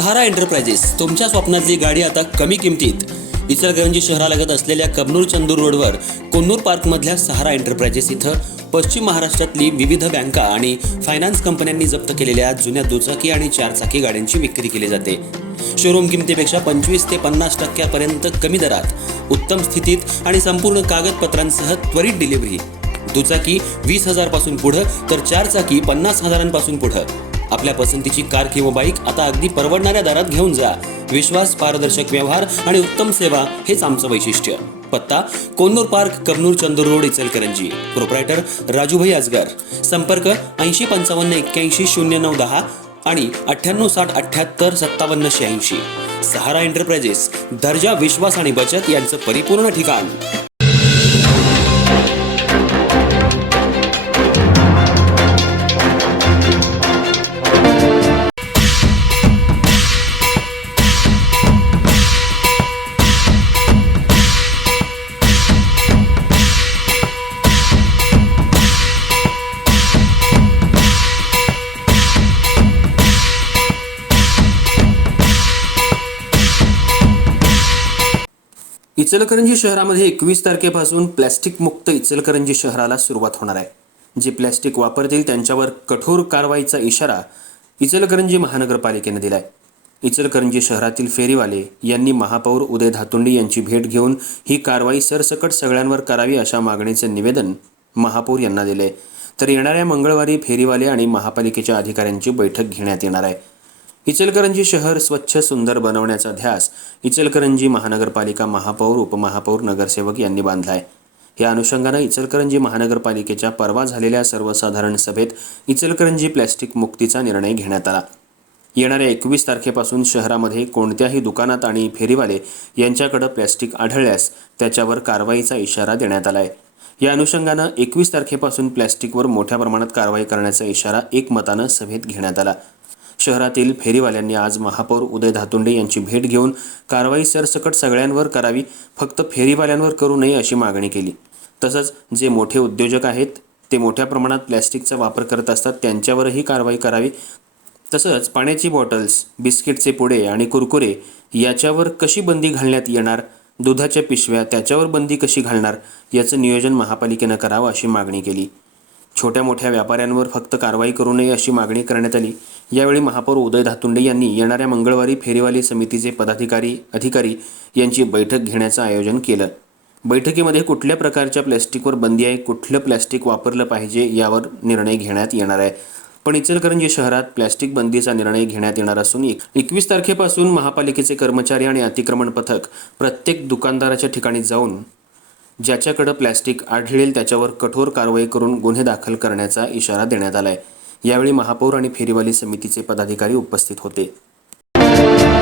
सहारा enterprises तुमच्या स्वप्नातली गाडी आता कमी किमतीत. इचलकरंजी शहरालगत असलेल्या कबनूर चंदूर रोडवर कोन्नूर पार्कमधल्या सहारा एंटरप्राइजेस इथं पश्चिम महाराष्ट्रातली विविध बँका आणि फायनान्स कंपन्यांनी जप्त केलेल्या जुन्या दुचाकी आणि चारचाकी गाड्यांची विक्री केली जाते. शोरूम किमतीपेक्षा 25 ते 50% कमी दरात, उत्तम स्थितीत आणि संपूर्ण कागदपत्रांसह त्वरित डिलिव्हरी. दुचाकी 20,000 पासून पुढे तर चारचाकी 50,000 पुढे. आपल्या पसंतीची कार किंवा बाईक आता अगदी परवडणाऱ्या दरात घेऊन जा. विश्वास, पारदर्शक व्यवहार आणि उत्तम सेवा हेच आमचं वैशिष्ट्य. पत्ता Konnur park, Kabnur Chandur road, Ichalkaranji. Proprietor Rajubhai Ajgar. संपर्क 8055810910 आणि 9860785786. सहारा एंटरप्राइजेस, दर्जा, विश्वास आणि बचत यांचं परिपूर्ण ठिकाण. इचलकरंजी शहरामध्ये 21 तारखेपासून प्लॅस्टिक मुक्त इचलकरंजी शहराला सुरुवात होणार आहे. जे प्लॅस्टिक वापरतील त्यांच्यावर कठोर कारवाईचा इशारा इचलकरंजी महानगरपालिकेने दिलाय. इचलकरंजी शहरातील फेरीवाले यांनी महापौर उदय धातुंडे यांची भेट घेऊन ही कारवाई सरसकट सगळ्यांवर करावी अशा मागणीचे निवेदन महापौर यांना दिले. तर येणाऱ्या मंगळवारी फेरीवाले आणि महापालिकेच्या अधिकाऱ्यांची बैठक घेण्यात येणार आहे. इचलकरंजी शहर स्वच्छ सुंदर बनवण्याचा ध्यास इचलकरंजी महानगरपालिका, महापौर, उपमहापौर, नगरसेवक यांनी बांधलाय. या अनुषंगानं इचलकरंजी महानगरपालिकेच्या परवा झालेल्या सर्वसाधारण सभेत इचलकरंजी प्लॅस्टिक मुक्तीचा निर्णय घेण्यात आला. येणाऱ्या 21 तारखेपासून शहरामध्ये कोणत्याही दुकानात आणि फेरीवाले यांच्याकडे प्लॅस्टिक आढळल्यास त्याच्यावर कारवाईचा इशारा देण्यात आलाय. या अनुषंगानं 21 तारखेपासून प्लॅस्टिकवर मोठ्या प्रमाणात कारवाई करण्याचा इशारा एकमतानं सभेत घेण्यात आला. शहरातील फेरीवाल्यांनी आज महापौर उदय धातुंडे यांची भेट घेऊन कारवाई सरसकट सगळ्यांवर करावी, फक्त फेरीवाल्यांवर करू नये अशी मागणी केली. तसंच जे मोठे उद्योजक आहेत ते मोठ्या प्रमाणात प्लॅस्टिकचा वापर करत असतात त्यांच्यावरही कारवाई करावी. तसंच पाण्याची बॉटल्स, बिस्किटचे पुडे आणि कुरकुरे याच्यावर कशी बंदी घालण्यात येणार, दुधाच्या पिशव्या त्याच्यावर बंदी कशी घालणार याचं नियोजन महापालिकेनं करावं अशी मागणी केली. छोट्या मोठ्या व्यापाऱ्यांवर फक्त कारवाई करू नये अशी मागणी करण्यात आली. यावेळी महापौर उदय धातुंडे यांनी येणाऱ्या मंगळवारी फेरीवाली समितीचे पदाधिकारी, अधिकारी यांची बैठक घेण्याचं आयोजन केलं. बैठकीमध्ये कुठल्या प्रकारच्या प्लॅस्टिकवर बंदी आहे, कुठलं प्लॅस्टिक वापरलं पाहिजे यावर निर्णय घेण्यात येणार आहे. पण इचलकरंजी शहरात प्लॅस्टिक बंदीचा निर्णय घेण्यात येणार असून 21 तारखेपासून महापालिकेचे कर्मचारी आणि अतिक्रमण पथक प्रत्येक दुकानदाराच्या ठिकाणी जाऊन ज्याच्याकडे प्लॅस्टिक आढळेल त्याच्यावर कठोर कारवाई करून गुन्हे दाखल करण्याचा इशारा देण्यात आलाय. यावेळी महापौर आणि फेरीवाली समितीचे पदाधिकारी उपस्थित होते.